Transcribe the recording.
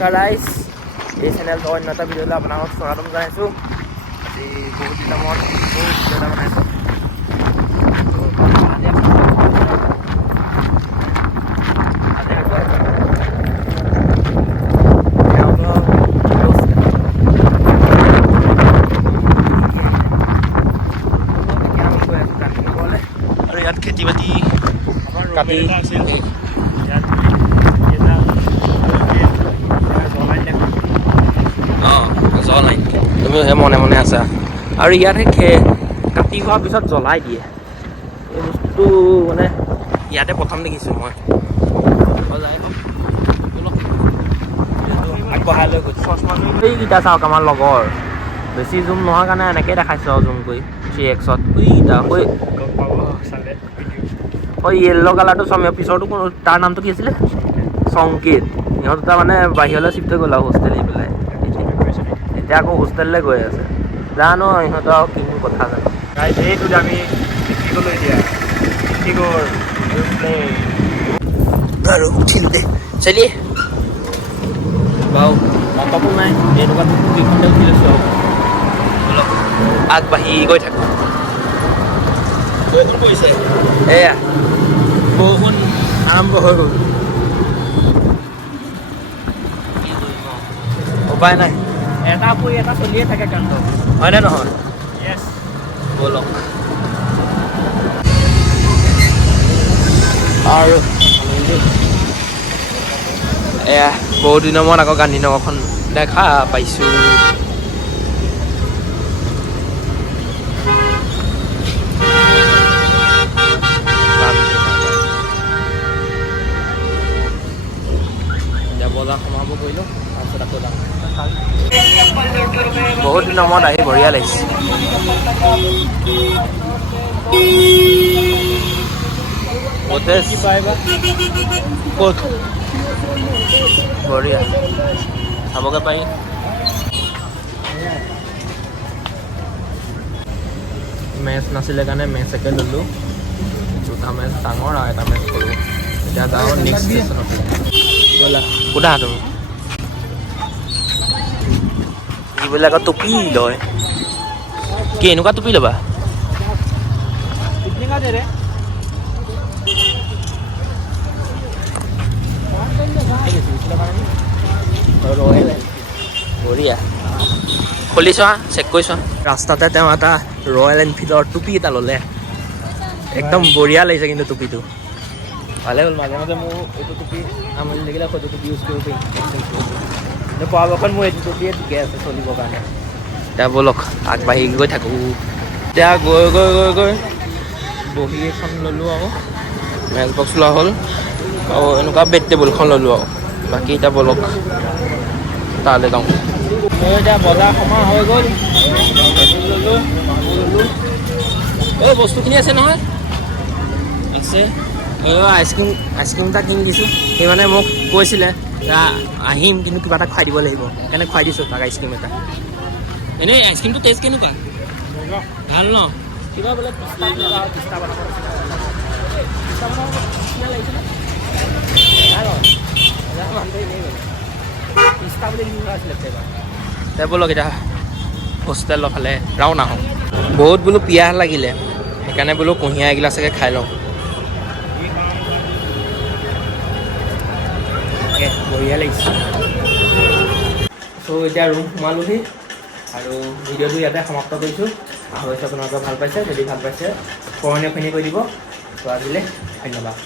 নমস্কাৰ গাইজ, এই চেনেলটো অন্য এটা ভিডিঅ'লৈ আপোনালোকক স্বাগতম জনাইছোঁ। আজি বহুত দিনৰ মূৰত ভিডিঅ' এটা বনাইছোঁ। আৰু ইয়াত খেতি বাতি কাটি জল লাইন তুমি মনে মনে আছা। আৰু ইয়াতে কাটি হোৱাৰ পিছত জ্বলাই দিয়ে। এই বস্তুটো মানে ইয়াতে প্ৰথম দেখিছোঁ মই। আগবঢ়াই লৈ গৈছোঁ। এইকেইটা চাওক আমাৰ লগৰ, বেছি জুম নোহোৱাৰ কাৰণে এনেকৈ দেখাইছোঁ আৰু জুম কৰি 3x এইকেইটা য়েল্ল' কালাৰটো চমীয় পিছৰটো তাৰ নামটো কি আছিলে? সংকেত। ইহঁত দুটা মানে বাহিৰলৈ চিফ্ট হৈ গ'ল আৰু হোষ্টেল এৰি পেলাই। এতিয়া আকৌ হোষ্টেললৈ গৈ আছে। জানো ইহঁতৰ আৰু কিনো কথা জানো। এইটো আমি ডিষ্ট্ৰিক্টলৈ দিয়া আৰু উঠিলোঁ দে চালি বাৰু অটটো নাই, এনেকুৱা দুইখনতে উঠি লৈছোঁ আৰু অলপ আগবাঢ়ি গৈ থাকোঁ। বৰষুণ পৰিছে, এয়া বৰষুণ আৰম্ভ হৈ গ'ল। উপায় নাই, এটা পৰি এটা চলিয়ে থাকে কাণ্ড, হয়নে নহয়? য়েছ ব'লক আৰু এয়া বহুত দিনৰ মূৰত আকৌ গান্ধীনগৰখন দেখা পাইছোঁ। বজাৰ সমাব কৰিলোঁ, তাৰপিছত আকৌ যাম। বহুত দিনৰ মূৰত আহি বঢ়িয়া লাগিছে। ক'ত বঢ়িয়া চাবগৈ পাৰি। মেচ নাছিলে কাৰণে মেচকে ল'লোঁ। দুটা মেচ ডাঙৰ আৰু এটা মেচ সৰু। এতিয়া যাওঁ নেক্সট ষ্টেচনতে। ব'লা সোধা তুমি এইবিলাকৰ টুপি লয় কি? এনেকুৱা টুপি ল'বা? বঢ়িয়া খুলি চোৱা, চেক কৰি চোৱা। ৰাস্তাতে তেওঁ এটা ৰয়েল এনফিল্ডৰ টুপি এটা ল'লে, একদম বঢ়িয়া লাগিছে কিন্তু টুপিটো। ভালে হ'ল, মাজে মাজে মোৰ এইটো টুপি আমনি লাগিলে সেইটো টুপি ইউজ কৰিব পাৰিম, এক্সচেঞ্জ কৰিব পাৰিম। কিন্তু পৰাপক্ষত মোৰ এইটো টুপিয়ে ঠিকে আছে চলিবৰ কাৰণে। এতিয়া ব'লক আগবাঢ়ি গৈ থাকোঁ। এতিয়া গৈ গৈ গৈ গৈ বহী এখন ল'লোঁ আৰু মেচ বক্স লোৱা হ'ল আৰু এনেকুৱা বেড টেবুলখন ল'লোঁ আৰু বাকী এতিয়া ব'লক তালৈ যাওঁ। এতিয়া বজাৰ সমাৰ হৈ গ'ল, ল'লোঁ এই বস্তুখিনি আছে নহয়, আছে। আইচক্ৰীম এটা কিনি দিছোঁ। সি মানে মোক কৈছিলে আহিম কিন্তু কিবা এটা খুৱাই দিব লাগিব, সেইকাৰণে খুৱাই দিছোঁ তাক আইচক্ৰীম এটা। এনেই আইচক্ৰীমটো টেষ্ট কেনেকুৱা? ভাল ন? কিবা বোলে ব'লক এতিয়া হোষ্টেলৰ ফালে ৰাওনা হওঁ। বহুত বোলো পিয়াহ লাগিলে, সেইকাৰণে বোলো কুঁহিয়াৰ এগিলাচকে খাই লওঁ। বঢ়িয়া লাগিছে। চ' এতিয়া ৰুম সোমালোহি আৰু ভিডিঅ'টো ইয়াতে সমাপ্ত কৰিছোঁ। আশা কৰিছোঁ আপোনালোকে ভাল পাইছে। যদি ভাল পাইছে স্মৰণীয়খিনি কৰি দিব। চ' আজিলৈ ধন্যবাদ।